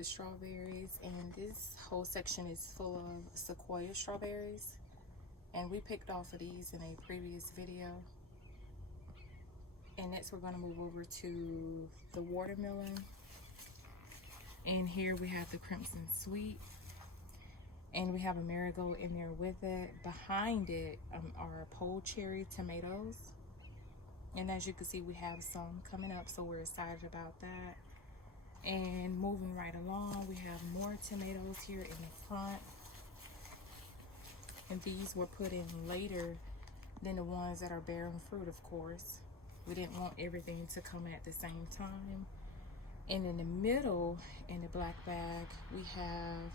the strawberries, and this whole section is full of Sequoia strawberries, and we picked off of these in a previous video. And next we're going to move over to the watermelon, and here we have the Crimson Sweet, and we have a marigold in there with it. Behind it are pole cherry tomatoes, and as you can see we have some coming up, so we're excited about that. And moving right along, we have more tomatoes here in the front, and these were put in later than the ones that are bearing fruit, of course. We didn't want everything to come at the same time. And in the middle, in the black bag, we have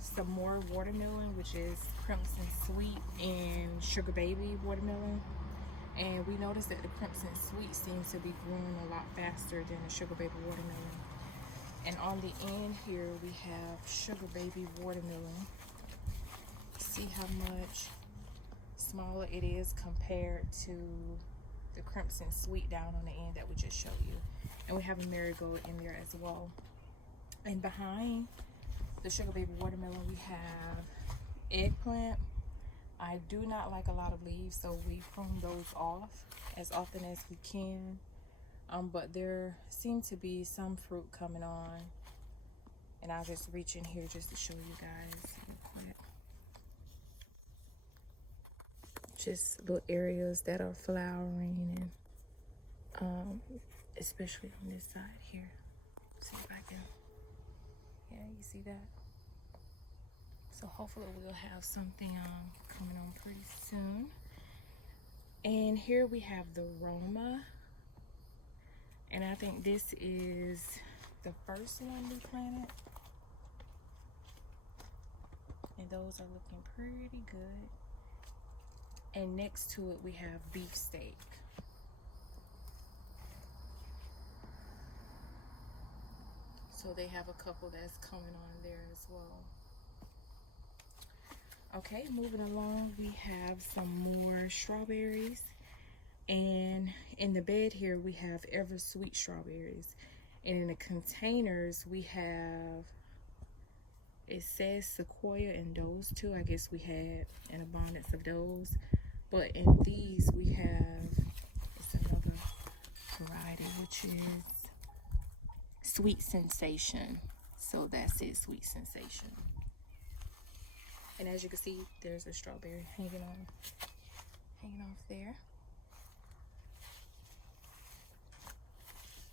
some more watermelon, which is Crimson Sweet and Sugar Baby watermelon. And we noticed that the Crimson Sweet seems to be growing a lot faster than the Sugar Baby watermelon. And on the end here, we have Sugar Baby watermelon. See how much smaller it is compared to the Crimson Sweet down on the end that we just showed you. And we have a marigold in there as well. And behind the Sugar Baby watermelon, we have eggplant. I do not like a lot of leaves, so we prune those off as often as we can. But there seem to be some fruit coming on, and I'll just reach in here just to show you guys real quick. Just little areas that are flowering, and especially on this side here. See if I can, yeah, you see that? So hopefully we'll have something coming on pretty soon. And here we have the Roma, and I think this is the first one we planted, and those are looking pretty good. And next to it we have beefsteak. So they have a couple that's coming on there as well. Okay, moving along, we have some more strawberries, and in the bed here we have Ever Sweet strawberries, and in the containers we have, it says Sequoia in those two. I guess we had an abundance of those, but in these we have, it's another variety, which is Sweet Sensation. So that's it, Sweet Sensation. And as you can see, there's a strawberry hanging off there.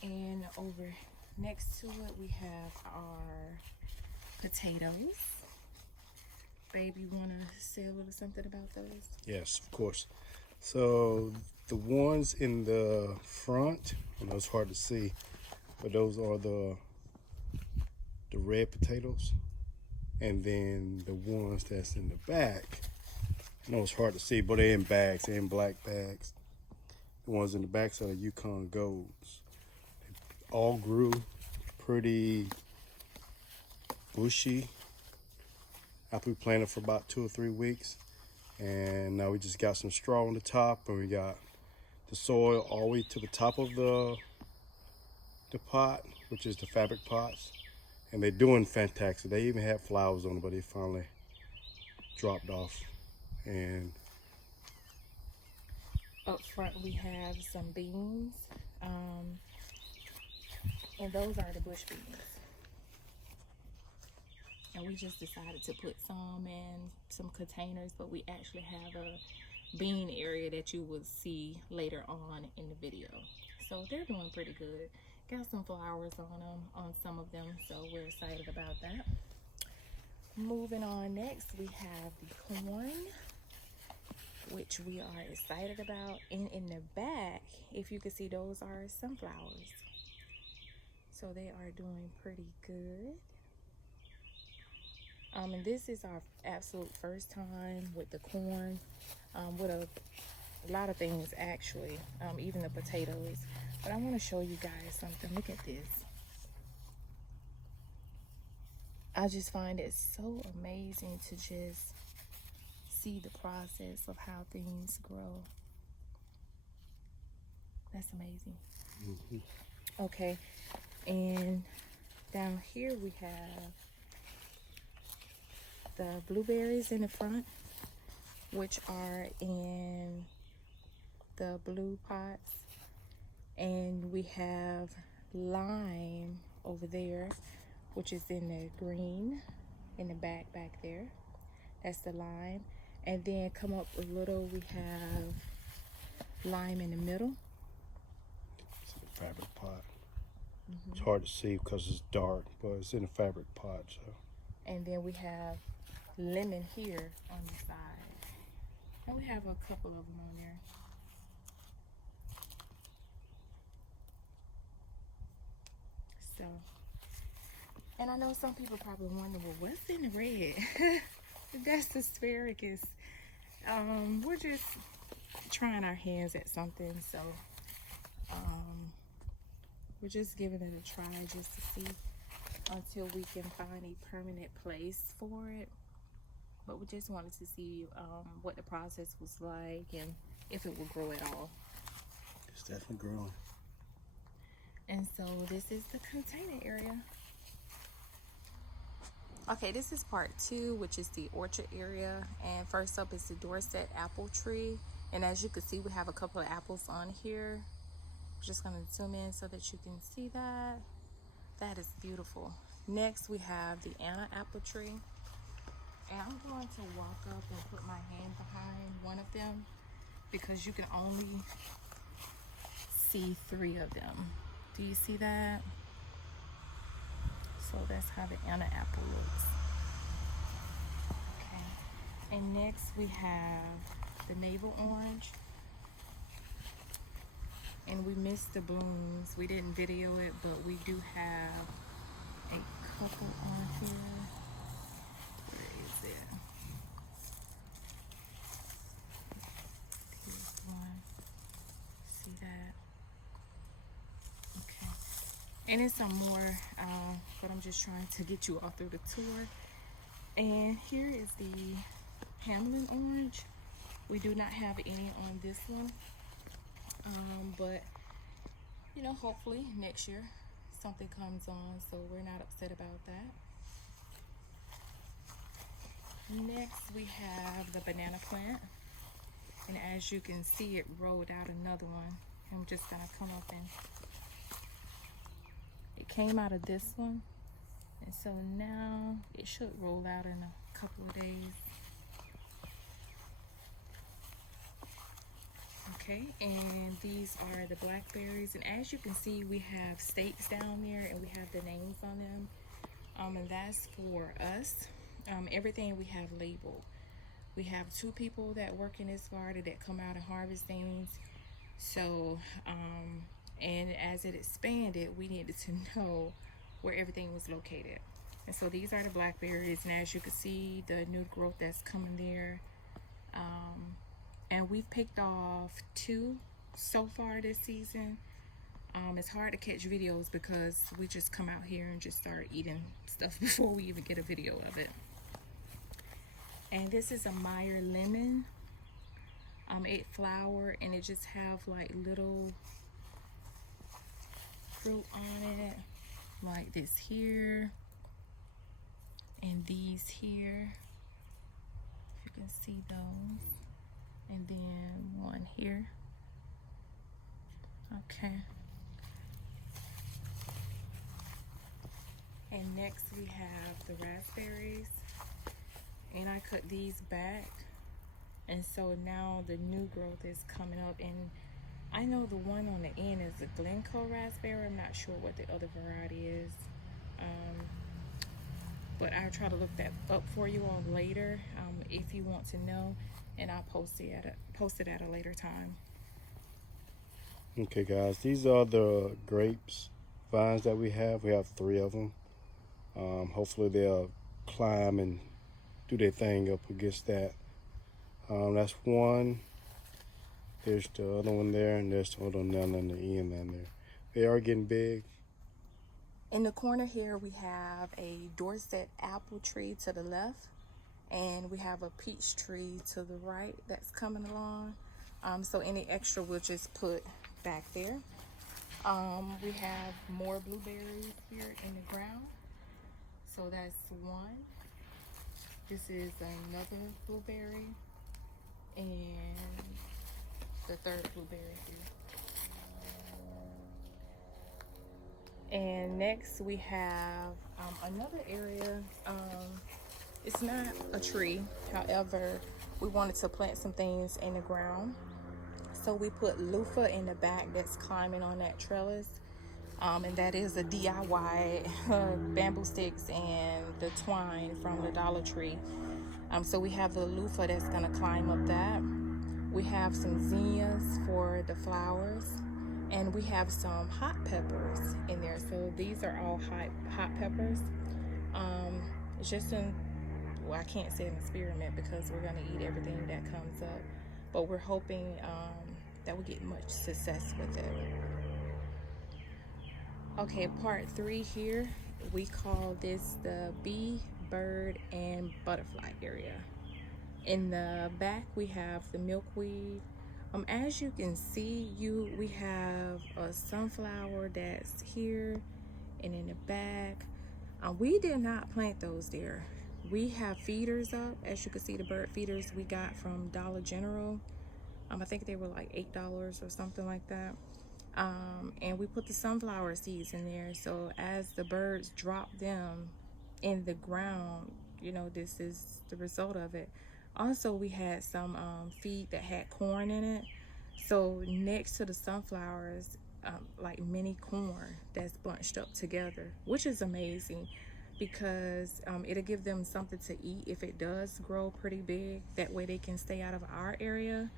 And over next to it, we have our potatoes. Babe, you want to say a little something about those? Yes, of course. So the ones in the front, I know it's hard to see, but those are the red potatoes. And then the ones that's in the back, I know it's hard to see, but they're in bags, they're in black bags. The ones in the back are the Yukon Golds. They all grew pretty bushy after we planted for about 2 or 3 weeks. And now we just got some straw on the top, and we got the soil all the way to the top of the pot, which is the fabric pots. And they're doing fantastic. They even had flowers on them, but they finally dropped off. And up front we have some beans, and those are the bush beans. And we just decided to put some in some containers, but we actually have a bean area that you will see later on in the video. So they're doing pretty good. Got some flowers on them, on some of them, so we're excited about that. Moving on, next we have the corn, which we are excited about. And in the back, if you can see, those are sunflowers. So they are doing pretty good. And this is our absolute first time with the corn, with a lot of things actually, even the potatoes. But I want to show you guys something. Look at this. I just find it so amazing to just see the process of how things grow. That's amazing. Okay, and down here we have the blueberries in the front, which are in the blue pots, and we have lime over there, which is in the green in the back there. That's the lime. And then come up a little, we have lime in the middle. It's in a fabric pot. It's hard to see because it's dark, but it's in a fabric pot. So. And then we have lemon here on the side. And we have a couple of them on there. So, and I know some people probably wonder, well, what's in the red? That's asparagus. We're just trying our hands at something, so we're just giving it a try just to see until we can find a permanent place for it. But we just wanted to see what the process was like and if it will grow at all. It's definitely growing. And so this is the container area. Okay, this is part 2, which is the orchard area. And first up is the Dorset apple tree. And as you can see, we have a couple of apples on here. I'm just gonna zoom in so that you can see that. That is beautiful. Next, we have the Anna apple tree. And I'm going to walk up and put my hand behind one of them because you can only see 3 of them. Do you see that? So that's how the Anna apple looks. Okay. And next we have the navel orange. And we missed the blooms. We didn't video it, but we do have a couple on here. Where is it? Here's one. See that? Okay. And it's some more, but I'm just trying to get you all through the tour. And here is the Hamlin orange. We do not have any on this one, but you know, hopefully next year something comes on, so we're not upset about that. Next we have the banana plant, and as you can see, it rolled out another one. I'm just gonna come up and it came out of this one, and so now it should roll out in a couple of days. Okay, and these are the blackberries, and as you can see, we have stakes down there and we have the names on them, and that's for us. Everything we have labeled. We have 2 people that work in this garden that come out and harvest things. So and as it expanded, we needed to know where everything was located. And so these are the blackberries, and as you can see, the new growth that's coming there. And we've picked off 2 so far this season. It's hard to catch videos because we just come out here and just start eating stuff before we even get a video of it. And this is a Meyer lemon. It flowered, and it just have like little fruit on it, like this here and these here, if you can see those, and then one here. Okay, and next we have the raspberries, and I cut these back, and so now the new growth is coming up. And I know the one on the end is the Glencoe raspberry. I'm not sure what the other variety is, but I'll try to look that up for you all later, if you want to know, and I'll post it at a later time. Okay, guys, these are the grapes vines that we have. We have 3 of them. Hopefully they'll climb and do their thing up against that. That's one. There's the other one there, and there's the other one down on the end down there. They are getting big. In the corner here, we have a Dorset apple tree to the left, and we have a peach tree to the right that's coming along. So any extra we'll just put back there. We have more blueberries here in the ground. So that's one. This is another blueberry. And the third blueberry here. And next we have another area. It's not a tree. However, we wanted to plant some things in the ground. So we put loofah in the back that's climbing on that trellis. And that is a DIY bamboo sticks and the twine from the Dollar Tree. So we have the loofah that's gonna climb up that. We have some zinnias for the flowers, and we have some hot peppers in there. So these are all hot peppers. It's just well, I can't say an experiment because we're gonna eat everything that comes up, but we're hoping that we get much success with it. Okay, part 3 here, we call this the bee, bird, and butterfly area. In the back, we have the milkweed. As you can see, we have a sunflower that's here, and in the back, we did not plant those there. We have feeders up. As you can see, the bird feeders we got from Dollar General. I think they were like $8 or something like that. And we put the sunflower seeds in there, so as the birds drop them in the ground, you know, this is the result of it. Also, we had some feed that had corn in it, so next to the sunflowers, like mini corn that's bunched up together, which is amazing because it'll give them something to eat if it does grow pretty big. That way they can stay out of our area.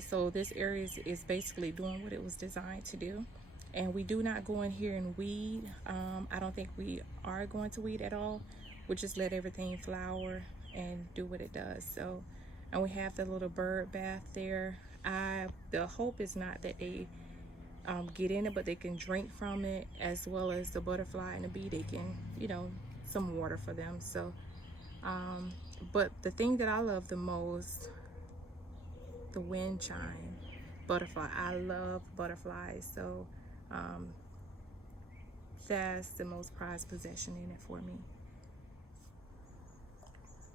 So this area is basically doing what it was designed to do. And we do not go in here and weed. I don't think we are going to weed at all. We just let everything flower and do what it does. So, and we have the little bird bath there. The hope is not that they get in it, but they can drink from it, as well as the butterfly and the bee. They can, you know, some water for them. So, but the thing that I love the most, the wind chime butterfly. I love butterflies, so that's the most prized possession in it for me.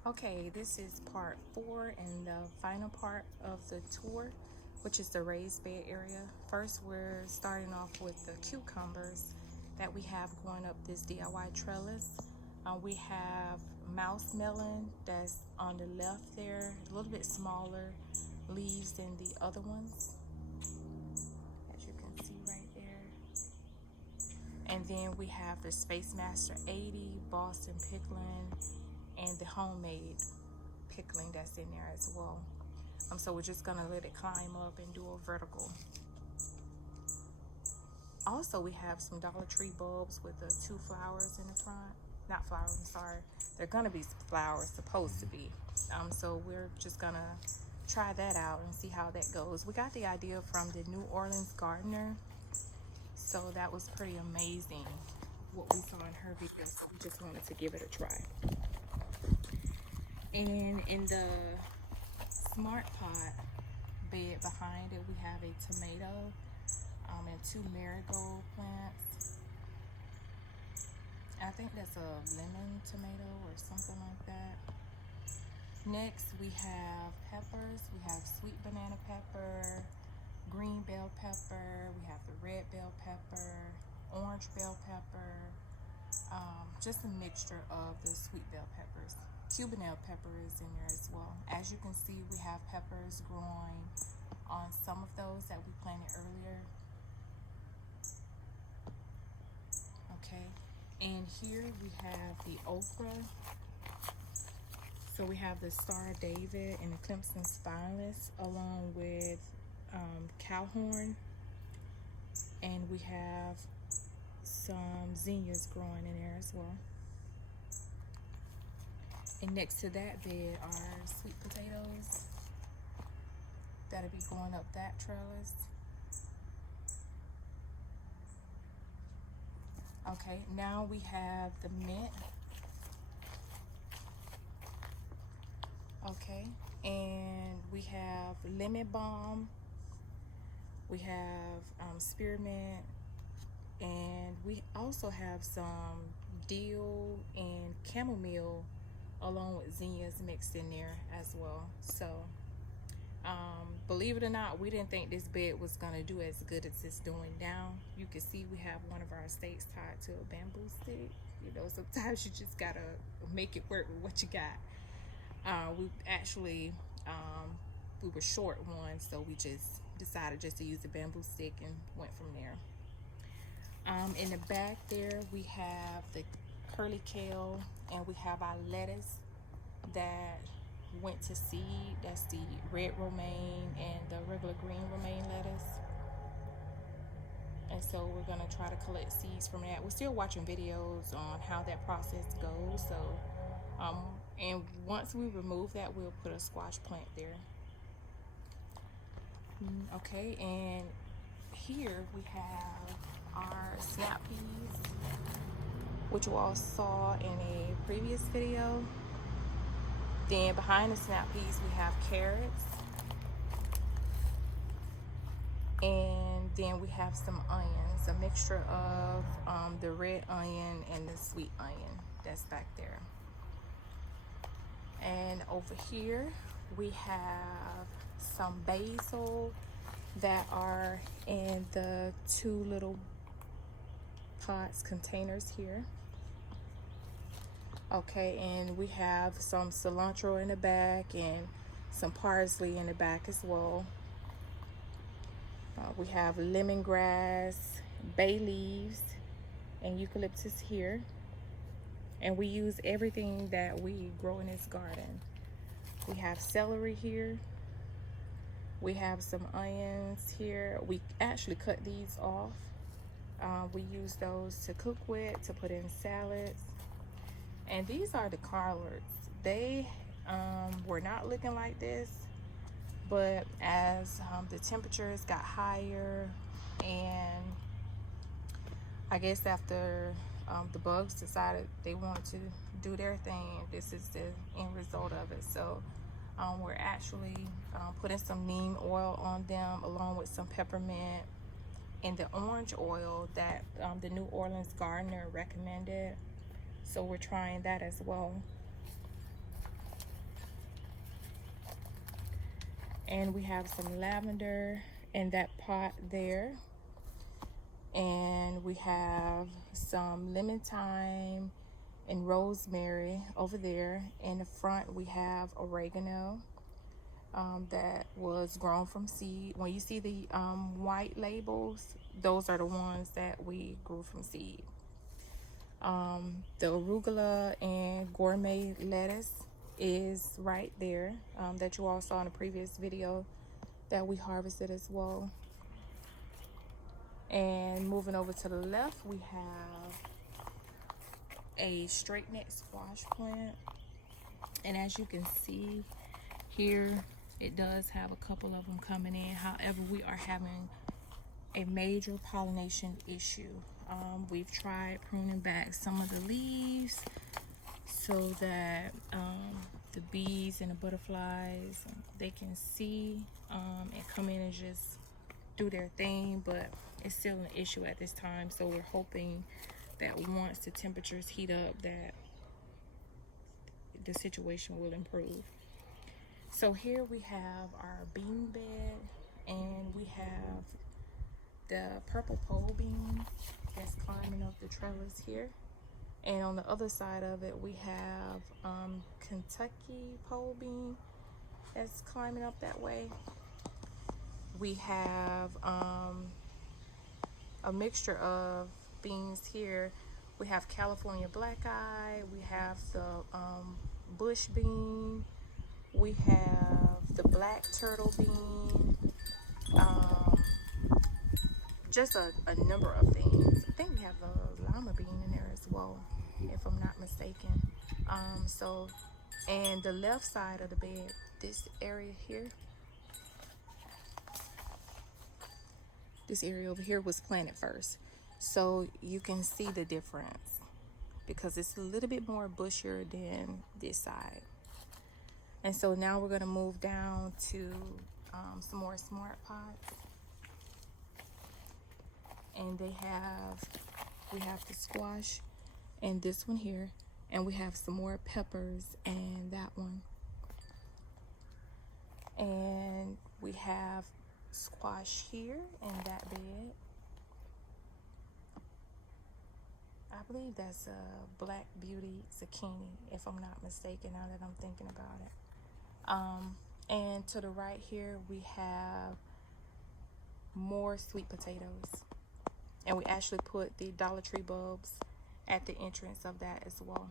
Okay, this is part 4 and the final part of the tour, which is the raised bed area. First, we're starting off with the cucumbers that we have going up this DIY trellis. We have mouse melon that's on the left there, a little bit smaller leaves than the other ones, as you can see right there. And then we have the Space Master 80, Boston pickling, and the homemade pickling that's in there as well. So we're just gonna let it climb up and do a vertical. Also, we have some Dollar Tree bulbs with the 2 flowers in the front. Not flowers, I'm sorry. They're gonna be flowers, supposed to be. So we're just gonna try that out and see how that goes. We got the idea from the New Orleans gardener, so that was pretty amazing what we saw in her video, so we just wanted to give it a try. And in the Smart Pot bed behind it, we have a tomato and 2 marigold plants. I think that's a lemon tomato or something like that. Next, we have peppers. We have sweet banana pepper, green bell pepper, we have the red bell pepper, orange bell pepper, just a mixture of the sweet bell peppers. Cubanelle pepper is in there as well. As you can see, we have peppers growing on some of those that we planted earlier. Okay, and here we have the okra. So we have the Star of David and the Clemson Spineless, along with cowhorn, and we have some zinnias growing in there as well. And next to that bed are sweet potatoes that'll be going up that trellis. Okay, now we have the mint. Okay, and we have lemon balm. We have spearmint, and we also have some dill and chamomile along with zinnias mixed in there as well. So believe it or not, we didn't think this bed was gonna do as good as it's doing now. You can see we have one of our stakes tied to a bamboo stick. You know, sometimes you just gotta make it work with what you got. We actually we were short one, so we just decided just to use a bamboo stick and went from there. In the back there we have the curly kale, and we have our lettuce that went to seed. That's the red romaine and the regular green romaine lettuce. And so we're gonna try to collect seeds from that. We're still watching videos on how that process goes. So and once we remove that, we'll put a squash plant there. Okay, and here we have our snap peas, which you all saw in a previous video. Then behind the snap peas we have carrots, and then we have some onions, a mixture of the red onion and the sweet onion that's back there. And over here we have some basil that are in the 2 little pots containers here. Okay, and we have some cilantro in the back and some parsley in the back as well. We have lemongrass, bay leaves, and eucalyptus here. And we use everything that we grow in this garden. We have celery here. We have some onions here. We actually cut these off. We use those to cook with, to put in salads. And these are the collards. They were not looking like this, but as the temperatures got higher, and I guess after the bugs decided they wanted to do their thing, this is the end result of it. So we're actually putting some neem oil on them along with some peppermint and the orange oil that the New Orleans gardener recommended. So we're trying that as well. And we have some lavender in that pot there. And we have some lemon thyme and rosemary over there. In the front we have oregano that was grown from seed. When you see the white labels, those are the ones that we grew from seed. The arugula and gourmet lettuce is right there, that you all saw in a previous video that we harvested as well. And moving over to the left, we have a straight neck squash plant, and as you can see here, it does have a couple of them coming in. However, we are having a major pollination issue. We've tried pruning back some of the leaves so that the bees and the butterflies, they can see and come in and just do their thing, but it's still an issue at this time. So we're hoping that once the temperatures heat up, that the situation will improve. So here we have our bean bed, and we have the purple pole bean that's climbing up the trellis here. And on the other side of it, we have Kentucky pole bean that's climbing up that way. We have a mixture of beans here. We have California black eye, we have the bush bean, we have the black turtle bean, just a number of things. I think we have a lima bean in there as well, if I'm not mistaken. So, and the left side of the bed, this area here, this area over here was planted first. So you can see the difference because it's a little bit more bushier than this side. And so now we're gonna move down to some more smart pots. and we have the squash and this one here, and we have some more peppers and that one, and we have squash here in that bed. I believe that's a Black Beauty zucchini, if I'm not mistaken, now that I'm thinking about it. And to the right here, we have more sweet potatoes. And we actually put the Dollar Tree bulbs at the entrance of that as well.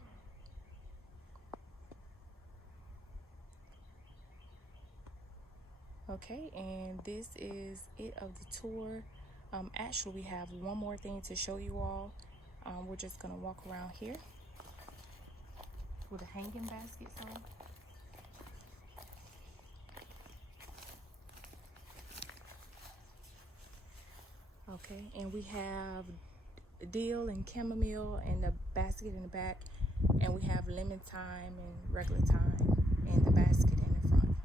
Okay, and this is it of the tour. Actually, we have one more thing to show you all. We're just gonna walk around here with the hanging baskets on. Okay, and we have dill and chamomile in the basket in the back, and we have lemon thyme and regular thyme in the basket in the front.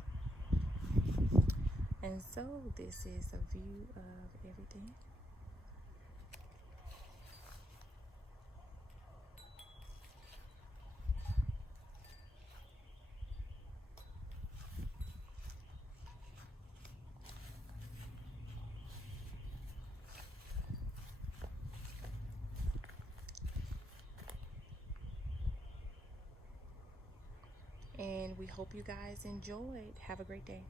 And so this is a view of everything. And we hope you guys enjoyed. Have a great day.